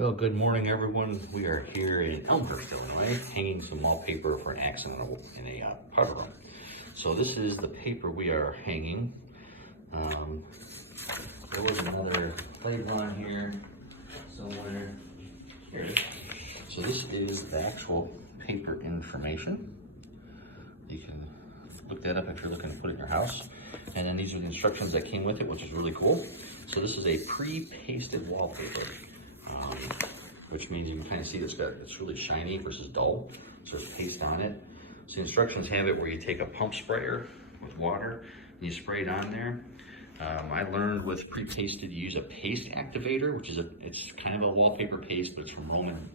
Well, good morning, everyone. We are here in Elgin, Illinois, hanging some wallpaper for an accident in a powder room. So this is the paper we are hanging. There was another flavor on here somewhere. Here it is. So this is the actual paper information. You can look that up if you're looking to put it in your house. And then these are the instructions that came with it, which is really cool. So this is a pre-pasted wallpaper. Which means you can kind of see it's really shiny versus dull. So there's paste on it. So the instructions have it where you take a pump sprayer with water and you spray it on there. I learned with pre-pasted you use a paste activator, which is it's kind of a wallpaper paste, but it's from Roman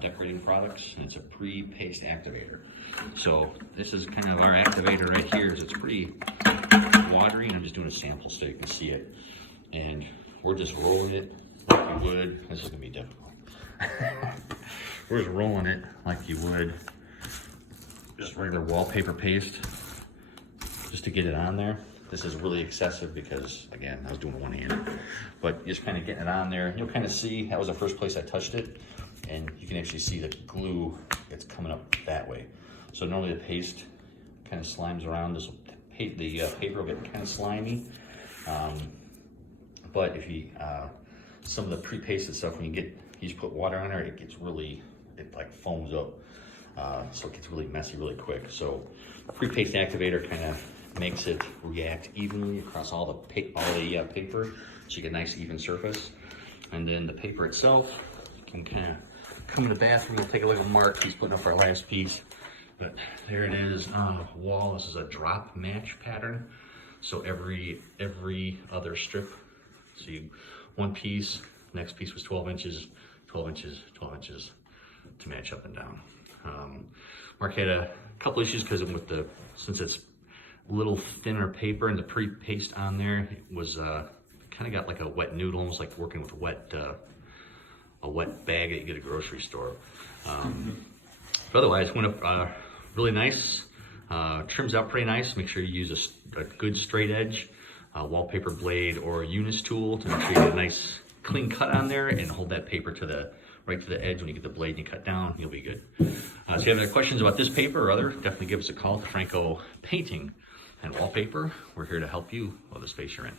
decorating products, and it's a pre-paste activator. So this is kind of our activator right here. It's pretty watery, and I'm just doing a sample so you can see it. And we're just rolling it like you would. This is gonna be difficult. We're just rolling it like you would just regular wallpaper paste, just to get it on there. This is really excessive because, again, I was doing one hand, but just kind of getting it on there. You'll kind of see, that was the first place I touched it, and you can actually see the glue that's coming up that way. So normally the paste kind of slimes around. The paper will get kind of slimy, but if you some of the pre-pasted stuff, when you just put water on there, it like foams up, so it gets really messy really quick. So pre-paste activator kind of makes it react evenly across all the paper, so you get a nice even surface. And then the paper itself, you can kind of come in the bathroom. We'll take a look at Mark. He's putting up our last piece, but there it is on the wall. This is a drop match pattern, so every other strip. So one piece, next piece was 12 inches, 12 inches, 12 inches to match up and down. Mark had a couple issues because since it's a little thinner paper and the pre-paste on there, it was kind of got like a wet noodle, almost like working with a wet bag that you get at a grocery store. But otherwise, it went up really nice. Trims out pretty nice. Make sure you use a good straight edge wallpaper blade or Unis tool to make sure you get a nice clean cut on there and hold that paper right to the edge. When you get the blade and you cut down, you'll be good. So if you have any questions about this paper or other, definitely give us a call. D'Franco Painting and Wallpaper. We're here to help you with the space you're in.